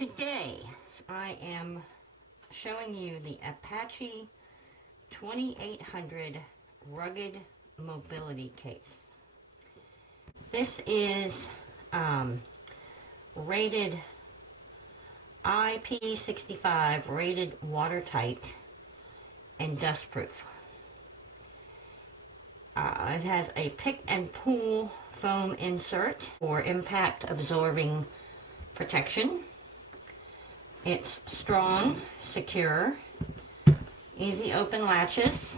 Today I am showing you the Apache 2800 rugged mobility case. This is rated IP65, rated watertight and dustproof. It has a pick and pull foam insert for impact absorbing protection. It's strong, secure, easy open latches.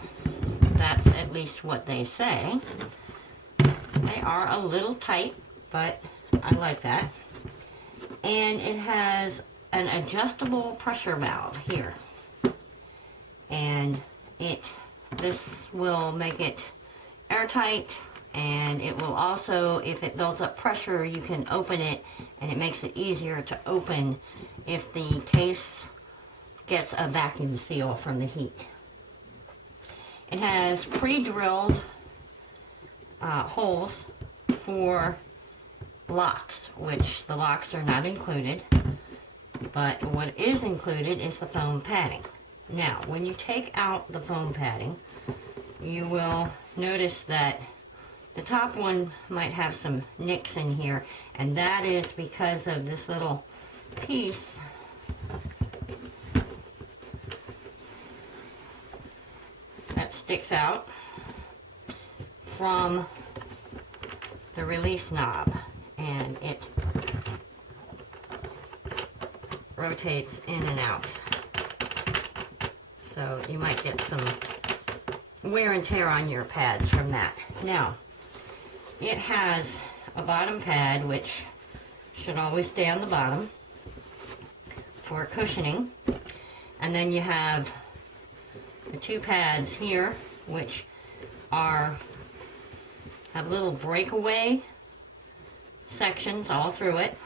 That's at least what they say. They are a little tight, but I like that. And it has an adjustable pressure valve here. And this will make it airtight, and it will also, if it builds up pressure, you can open it, and it makes it easier to open if the case gets a vacuum seal from the heat. It has pre-drilled holes for locks, which the locks are not included, but what is included is the foam padding. Now, when you take out the foam padding, you will notice that the top one might have some nicks in here, and that is because of this little piece that sticks out from the release knob, and it rotates in and out. So you might get some wear and tear on your pads from that. Now, it has a bottom pad, which should always stay on the bottom for cushioning. And then you have the two pads here, which have little breakaway sections all through it.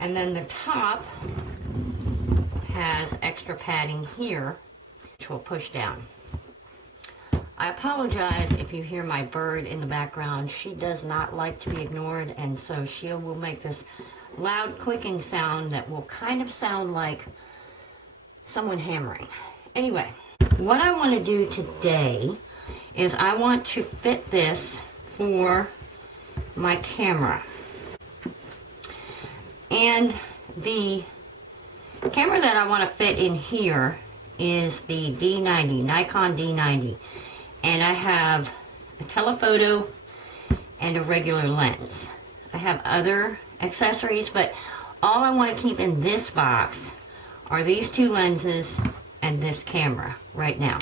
And then the top has extra padding here, which will push down. I apologize if you hear my bird in the background. She does not like to be ignored, and so she will make this loud clicking sound that will kind of sound like someone hammering. Anyway, what I want to do today is I want to fit this for my camera. And the camera that I want to fit in here is the D90, Nikon D90. And I have a telephoto and a regular lens. I have other accessories, but all I want to keep in this box are these two lenses and this camera right now.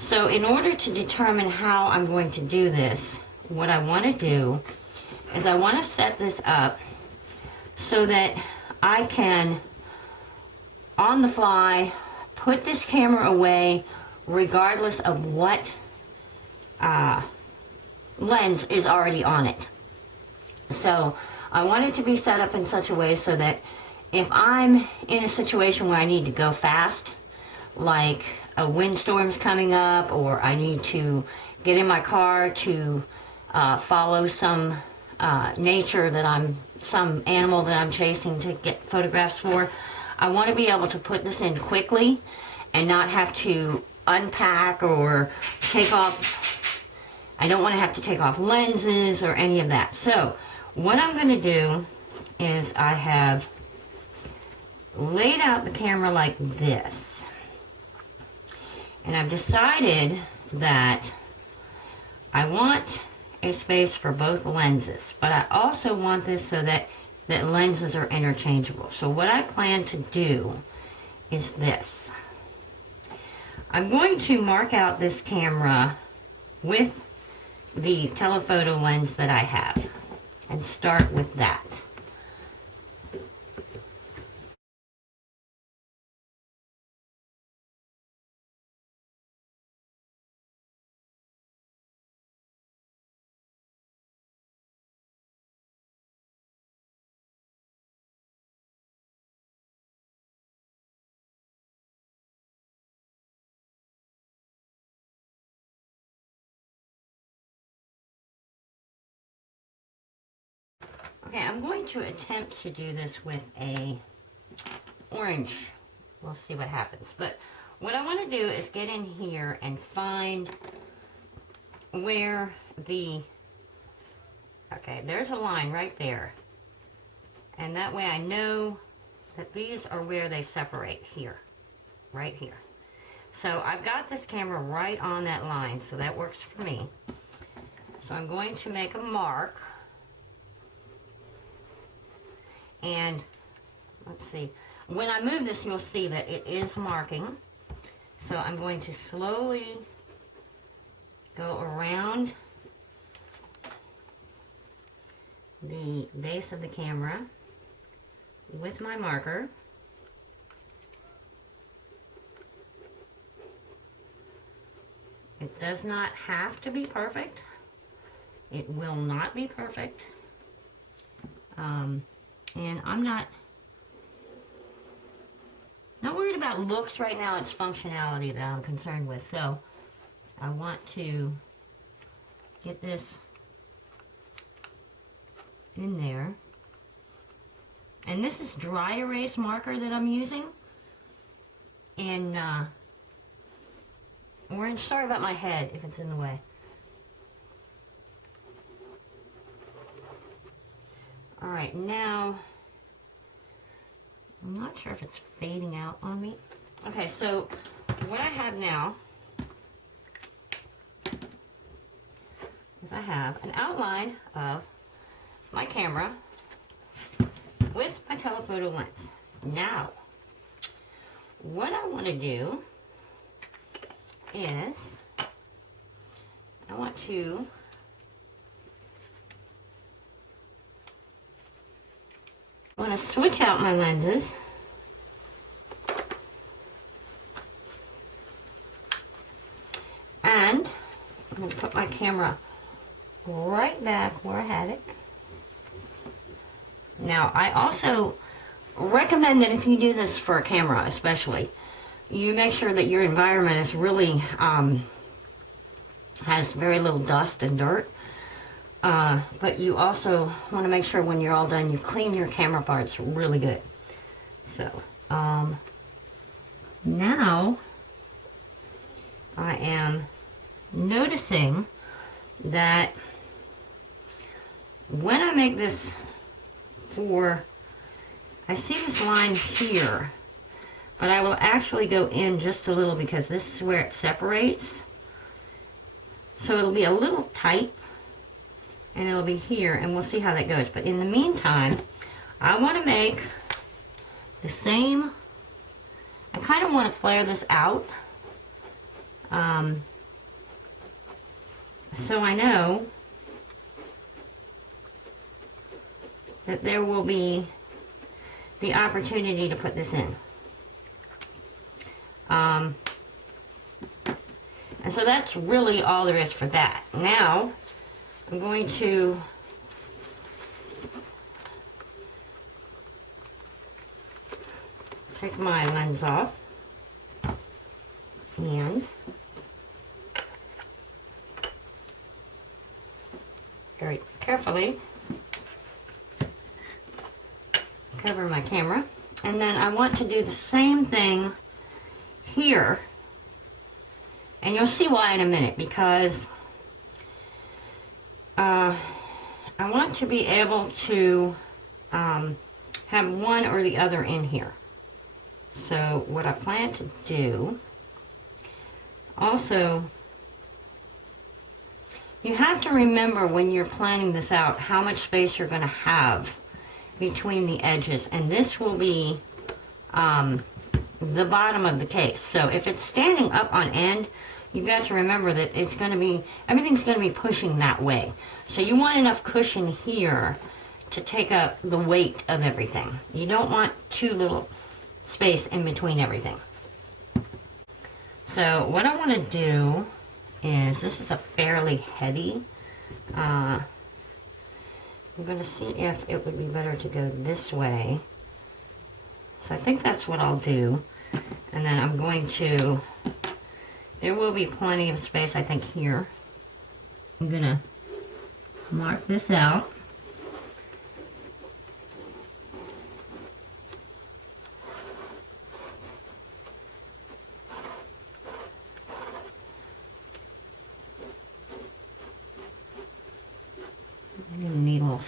So in order to determine how I'm going to do this, what I want to do is I want to set this up so that I can, on the fly, put this camera away regardless of what lens is already on it. So I want it to be set up in such a way so that if I'm in a situation where I need to go fast, like a windstorm's coming up, or I need to get in my car to follow some nature that some animal that I'm chasing to get photographs for, I want to be able to put this in quickly and not have to unpack or take off. I don't want to have to take off lenses or any of that. So what I'm going to do is I have laid out the camera like this, and I've decided that I want a space for both lenses, but I also want this so that lenses are interchangeable. So what I plan to do is this. I'm going to mark out this camera with the telephoto lens that I have and start with that. Okay, I'm going to attempt to do this with a orange. We'll see what happens. But what I want to do is get in here and find where the, okay, there's a line right there. And that way I know that these are where they separate here, right here. So I've got this camera right on that line, so that works for me. So I'm going to make a mark. And let's see, when I move this, you'll see that it is marking. So I'm going to slowly go around the base of the camera with my marker. It does not have to be perfect. It will not be perfect. And I'm not worried about looks right now. It's functionality that I'm concerned with. So I want to get this in there. And this is dry erase marker that I'm using in orange. Sorry about my head if it's in the way. Alright, now, I'm not sure if it's fading out on me. Okay, so what I have now is I have an outline of my camera with my telephoto lens. Now, what I want to do is I want to switch out my lenses and I'm going to put my camera right back where I had it. Now, I also recommend that if you do this for a camera especially, you make sure that your environment is really has very little dust and dirt. But you also want to make sure when you're all done, you clean your camera parts really good. So, now I am noticing that when I make this I see this line here, but I will actually go in just a little because this is where it separates. So it'll be a little tight. And it'll be here, and we'll see how that goes. But in the meantime, I want to make the same. I kind of want to flare this out. So I know that there will be the opportunity to put this in. And so that's really all there is for that. Now, I'm going to take my lens off and very carefully cover my camera. And then I want to do the same thing here. And you'll see why in a minute, because I want to be able to have one or the other in here. So what I plan to do, also, you have to remember when you're planning this out how much space you're going to have between the edges. And this will be the bottom of the case. So if it's standing up on end, you've got to remember that it's going to be, everything's going to be pushing that way. So you want enough cushion here to take up the weight of everything. You don't want too little space in between everything. So what I want to do is, this is a fairly heavy, I'm going to see if it would be better to go this way. So I think that's what I'll do. And then I'm going to, there will be plenty of space, I think, here. I'm going to mark this out.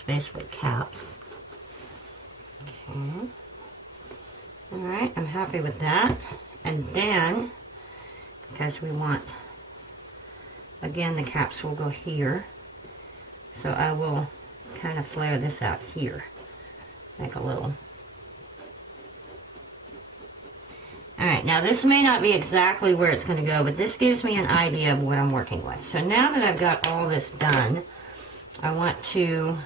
space for the caps. Okay. Alright, I'm happy with that. And then, because we want, again, the caps will go here. So I will kind of flare this out here. Like a little. Alright, now this may not be exactly where it's going to go, but this gives me an idea of what I'm working with. So now that I've got all this done, I want to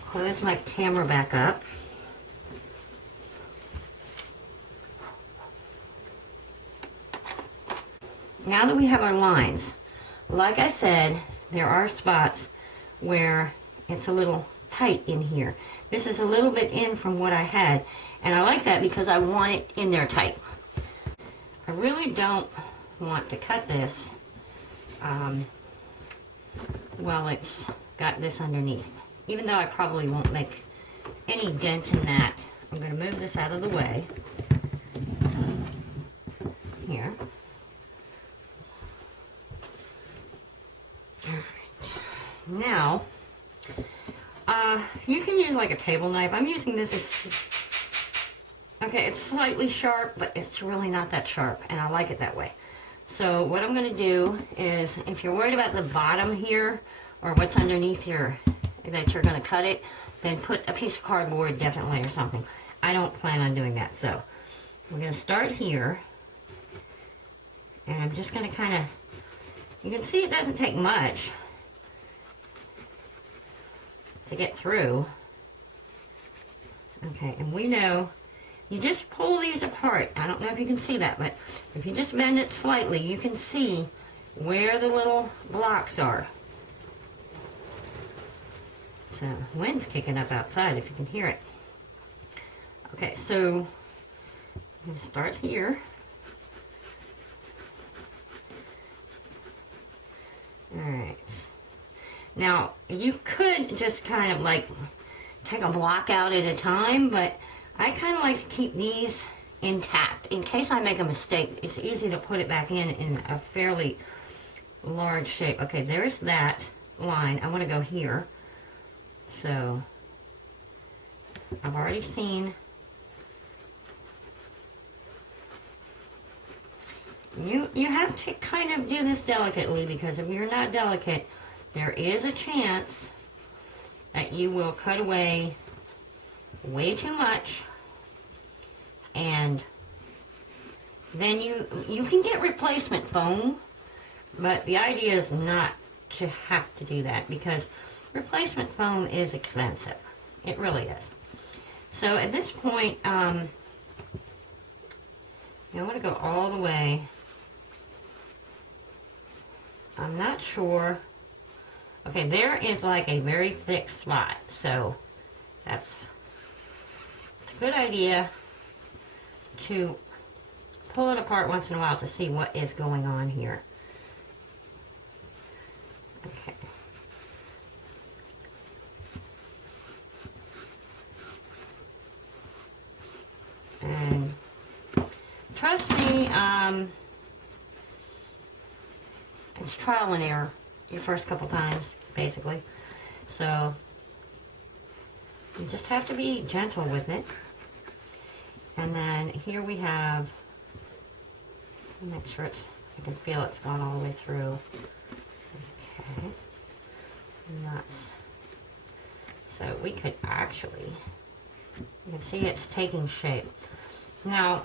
close my camera back up. Now that we have our lines, like I said, there are spots where it's a little tight in here. This is a little bit in from what I had, and I like that because I want it in there tight. I really don't want to cut this while it's got this underneath. Even though I probably won't make any dent in that, I'm going to move this out of the way. Here. Alright. Now, you can use like a table knife. I'm using this. It's slightly sharp, but it's really not that sharp, and I like it that way. So what I'm going to do is, if you're worried about the bottom here, or what's underneath here, that you're going to cut it, then put a piece of cardboard definitely or something. I don't plan on doing that. So we're going to start here, and I'm just going to kind of, you can see it doesn't take much to get through. Okay, and we know you just pull these apart. I don't know if you can see that, but if you just bend it slightly, you can see where the little blocks are. So, wind's kicking up outside if you can hear it. Okay, so I'm going to start here. Alright. Now, you could just kind of like take a block out at a time, but I kind of like to keep these intact. In case I make a mistake, it's easy to put it back in a fairly large shape. Okay, there's that line. I want to go here. So, I've already seen. You have to kind of do this delicately, because if you're not delicate, there is a chance that you will cut away way too much, and then you can get replacement foam, but the idea is not to have to do that, because replacement foam is expensive. It really is. So at this point, I want to go all the way. I'm not sure. Okay, there is like a very thick spot, so it's a good idea to pull it apart once in a while to see what is going on here. Okay. And trust me, it's trial and error your first couple times, basically. So you just have to be gentle with it. And then here we have, make sure I can feel it's gone all the way through. Okay. Nuts. So we could actually, you can see it's taking shape. Now,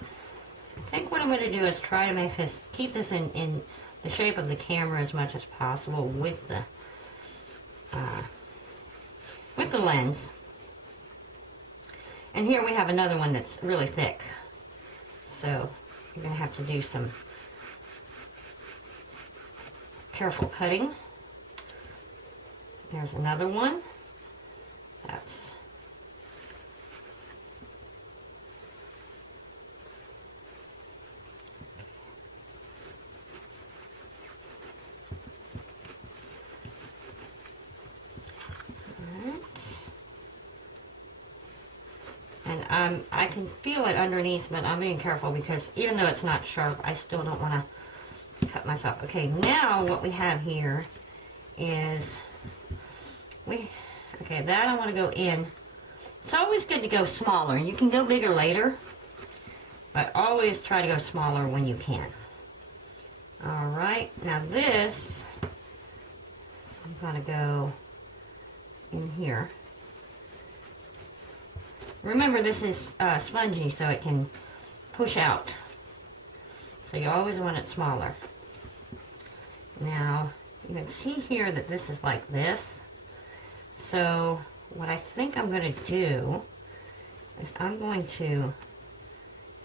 I think what I'm going to do is try to make this, keep this in the shape of the camera as much as possible with the lens. And here we have another one that's really thick. So you're going to have to do some careful cutting. There's another one. That's I can feel it underneath, but I'm being careful because even though it's not sharp, I still don't want to cut myself. Okay, now what we have here is Okay, that I want to go in. It's always good to go smaller. You can go bigger later, but always try to go smaller when you can. All right, now this, I'm going to go in here. Remember, this is spongy, so it can push out. So you always want it smaller. Now, you can see here that this is like this. So what I think I'm going to do is I'm going to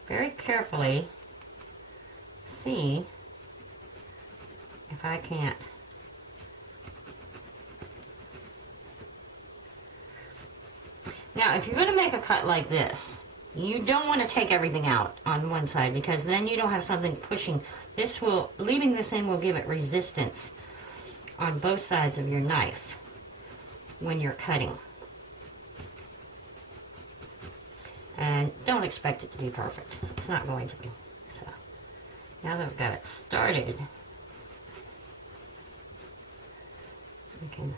very carefully see if I can't now, if you're going to make a cut like this, you don't want to take everything out on one side, because then you don't have something pushing. This will, leaving this in will give it resistance on both sides of your knife when you're cutting. And don't expect it to be perfect. It's not going to be. So now that I've got it started, you can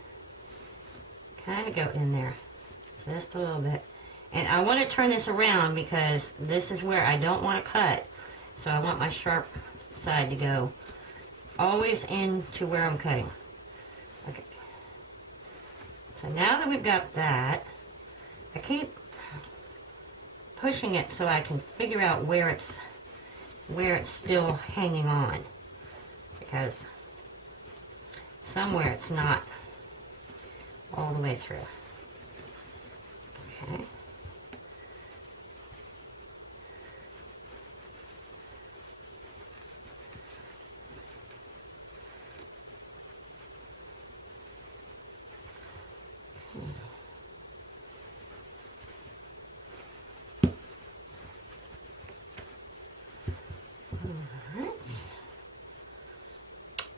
kind of go in there just a little bit. And I want to turn this around because this is where I don't want to cut. So I want my sharp side to go always into where I'm cutting. Okay. So now that we've got that, I keep pushing it so I can figure out where it's still hanging on, because somewhere it's not all the way through. Okay.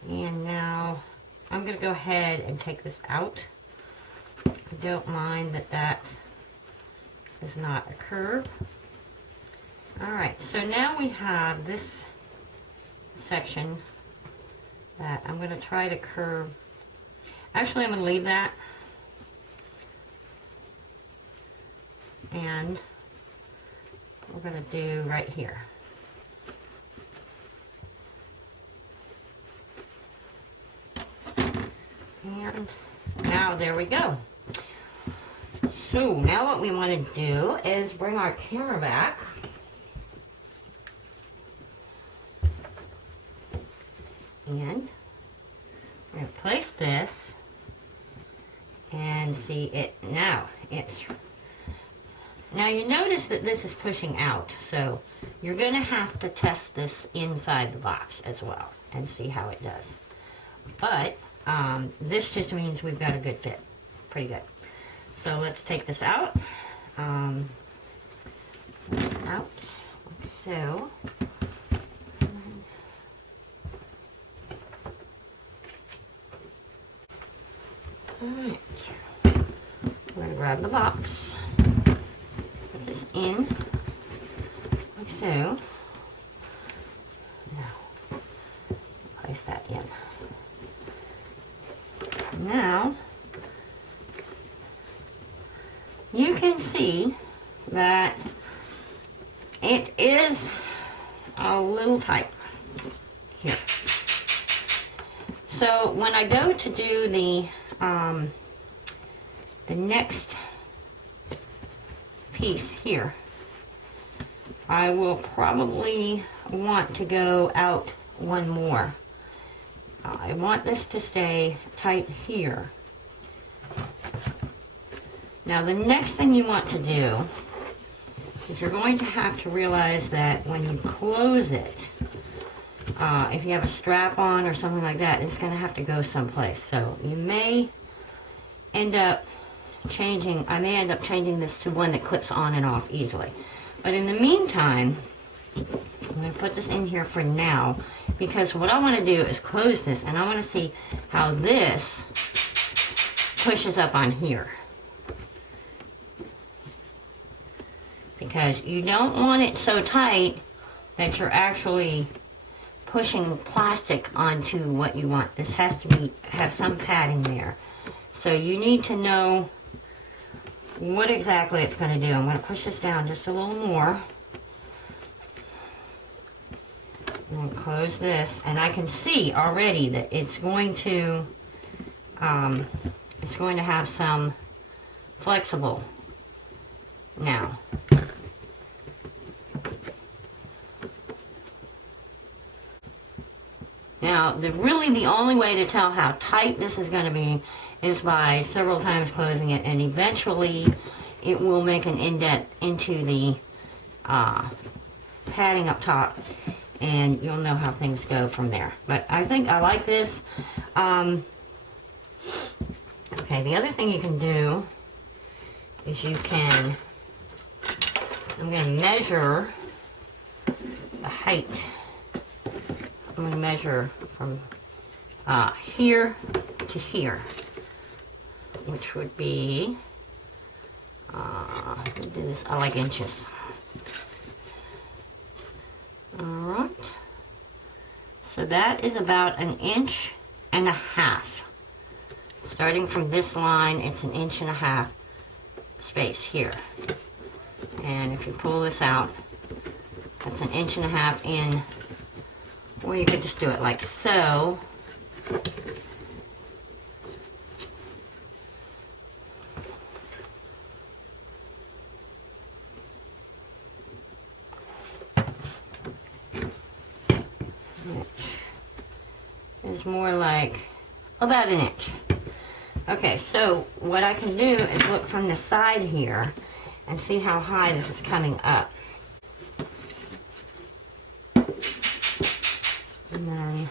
And now I'm going to go ahead and take this out. I don't mind that that is not a curve. Alright, so now we have this section that I'm going to try to curve. Actually, I'm going to leave that. And we're going to do right here. And now there we go. So now what we want to do is bring our camera back. And we're going to place this and see it now. Now you notice that this is pushing out, so you're going to have to test this inside the box as well and see how it does. But this just means we've got a good fit. Pretty good. So let's take this out. This out like so. Alright. We're going to grab the box. Put this in like so. Now, place that in. Now, you can see that it is a little tight here. So when I go to do the next piece here, I will probably want to go out one more. I want this to stay tight here. Now the next thing you want to do is you're going to have to realize that when you close it, if you have a strap on or something like that, it's going to have to go someplace. So you may end up changing, I may end up changing this to one that clips on and off easily. But in the meantime, I'm going to put this in here for now, because what I want to do is close this, and I want to see how this pushes up on here. Because you don't want it so tight that you're actually pushing plastic onto what you want. This has to have some padding there. So you need to know what exactly it's going to do. I'm going to push this down just a little more. And close this, and I can see already that it's going to have some flexible now. Now, really the only way to tell how tight this is going to be is by several times closing it, and eventually it will make an indent into the padding up top, and you'll know how things go from there. But I think I like this. Okay, the other thing you can do is I'm going to measure the height. I'm going to measure from here to here, which would be, let me do this, I like inches. Alright, so that is about 1.5 inches. Starting from this line, it's 1.5 inches space here. And if you pull this out, that's 1.5 inches in, or you could just do it like so. It's more like about 1 inch. Okay, so what I can do is look from the side here and see how high this is coming up. And then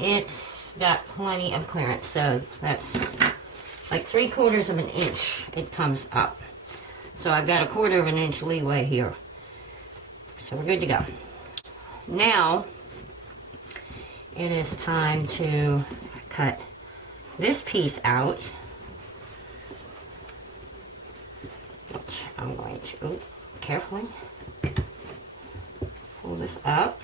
it's got plenty of clearance, so that's like 3/4 of an inch it comes up. So I've got 1/4 of an inch leeway here. So we're good to go. Now it is time to cut this piece out. Which I'm going to, carefully pull this up.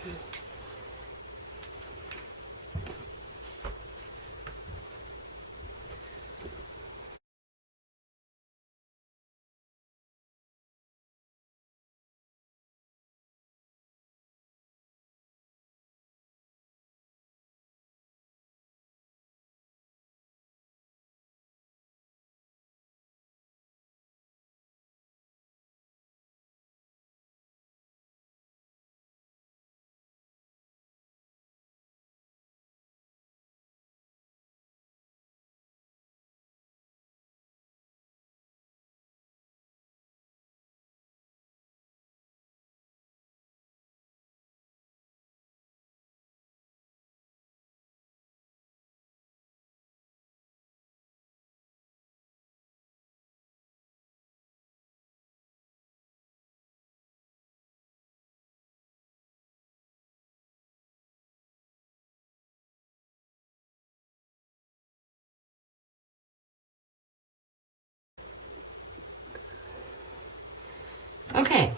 Okay,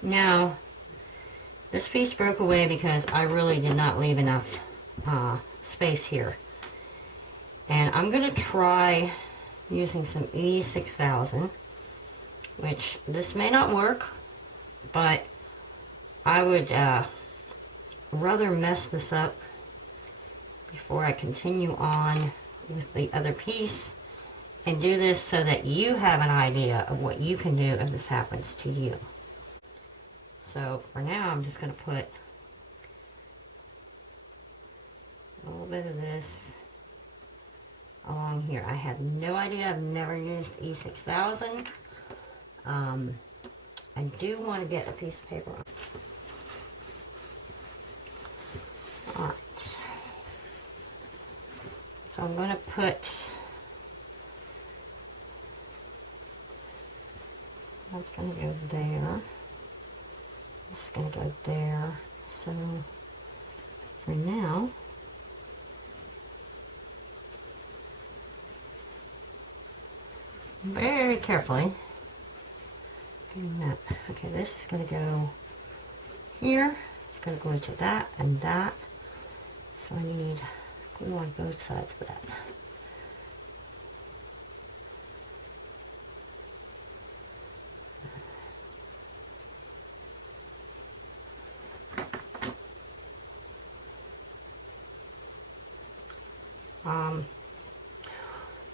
now this piece broke away because I really did not leave enough space here. And I'm going to try using some E6000, which this may not work, but I would rather mess this up before I continue on with the other piece, and do this so that you have an idea of what you can do if this happens to you. So for now, I'm just going to put a little bit of this along here. I have no idea. I've never used E6000. I do want to get a piece of paper on. Alright. So I'm going to put, that's going to go there. This is going to go there. So for now, very carefully doing that. Okay, this is going to go here. It's going to go into that and that. So I need glue on both sides of that.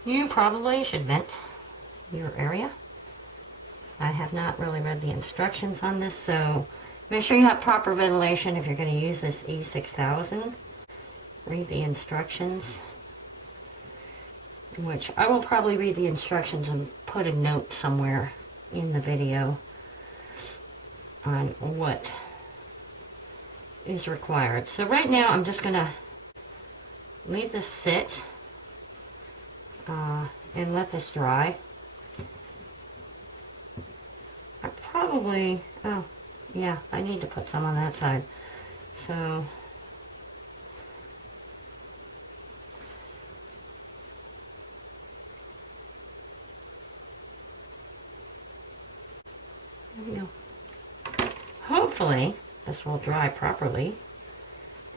You probably should vent your area. I have not really read the instructions on this, so make sure you have proper ventilation if you're going to use this E6000. Read the instructions, which I will probably read the instructions and put a note somewhere in the video on what is required. So right now I'm just going to leave this sit and let this dry. I probably, oh yeah, I need to put some on that side. So there we go. Hopefully this will dry properly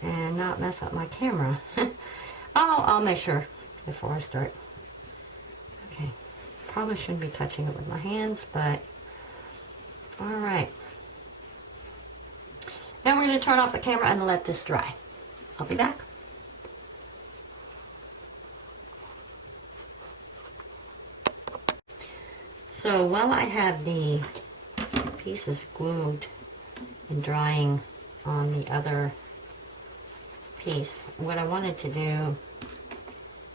and not mess up my camera. I'll make sure before I start. Okay, probably shouldn't be touching it with my hands, but all right. Now we're going to turn off the camera and let this dry. I'll be back. So while I have the pieces glued and drying on the other piece, what I wanted to do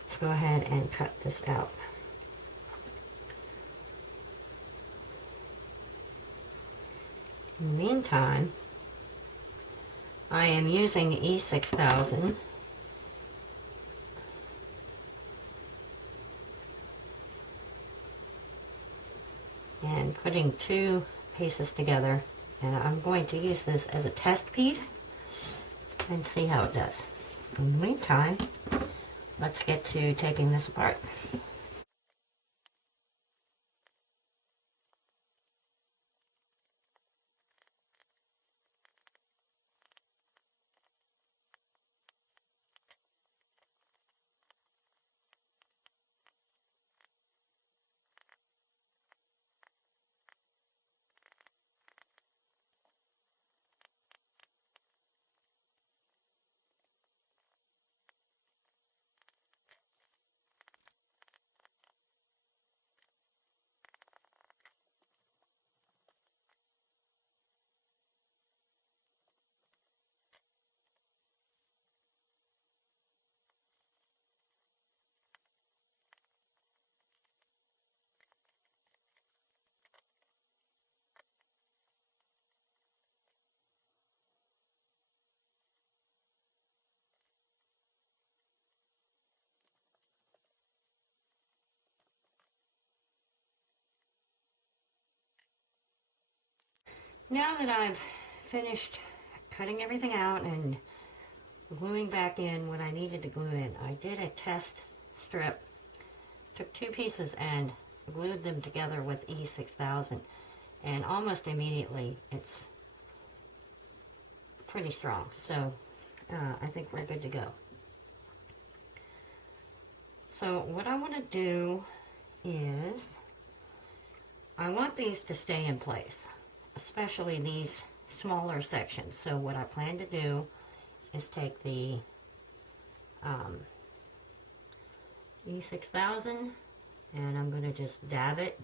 is go ahead and cut this out. In the meantime, I am using E6000 and putting two pieces together, and I'm going to use this as a test piece and see how it does. In the meantime, let's get to taking this apart. Now that I've finished cutting everything out and gluing back in what I needed to glue in, I did a test strip, took two pieces and glued them together with E6000, and almost immediately it's pretty strong. So I think we're good to go. So what I want to do is I want these to stay in place, especially these smaller sections. So what I plan to do is take the E6000 and I'm going to just dab it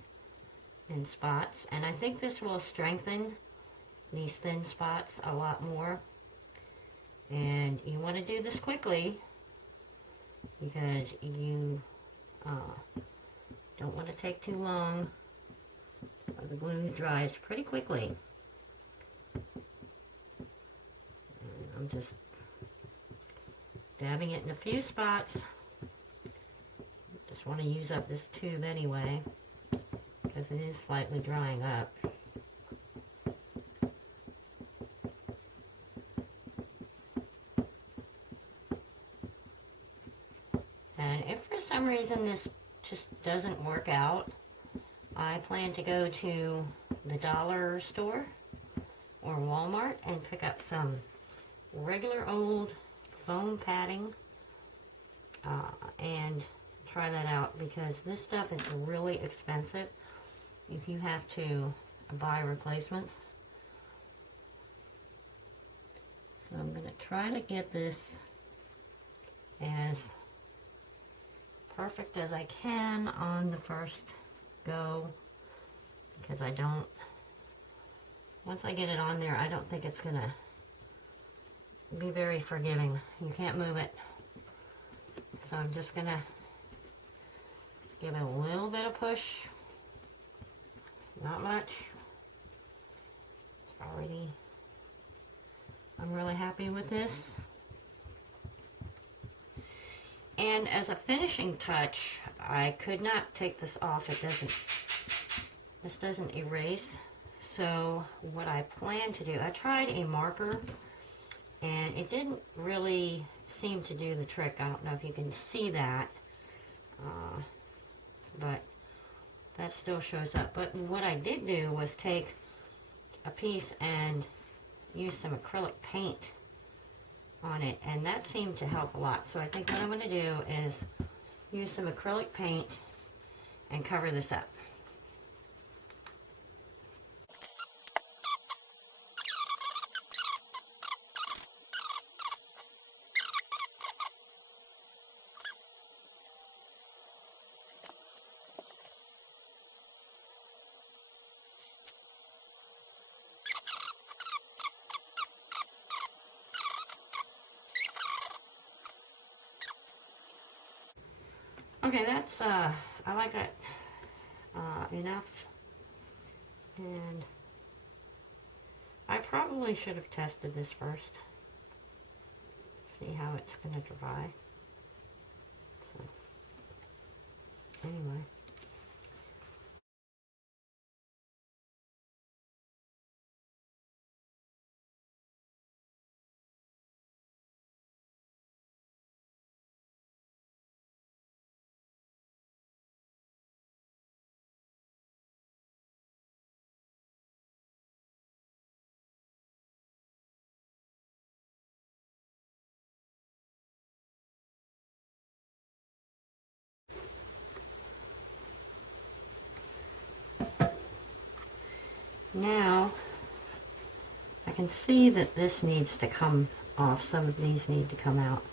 in spots, and I think this will strengthen these thin spots a lot more. And you want to do this quickly because you don't want to take too long. The glue dries pretty quickly. And I'm just dabbing it in a few spots. Just want to use up this tube anyway because it is slightly drying up. And if for some reason this just doesn't work out, I plan to go to the dollar store or Walmart and pick up some regular old foam padding and try that out, because this stuff is really expensive if you have to buy replacements. So I'm going to try to get this as perfect as I can on the first go, because once I get it on there, I don't think it's going to be very forgiving. You can't move it. So I'm just going to give it a little bit of push. Not much. It's already, I'm really happy with this. And as a finishing touch, I could not take this off. This doesn't erase. So what I plan to do, I tried a marker and it didn't really seem to do the trick. I don't know if you can see that, but that still shows up. But what I did do was take a piece and use some acrylic paint on it, and that seemed to help a lot. So I think what I'm going to do is use some acrylic paint and cover this up. Okay, that's, I like that enough. And I probably should have tested this first. See how it's going to dry. So, anyway. Now, I can see that this needs to come off. Some of these need to come out.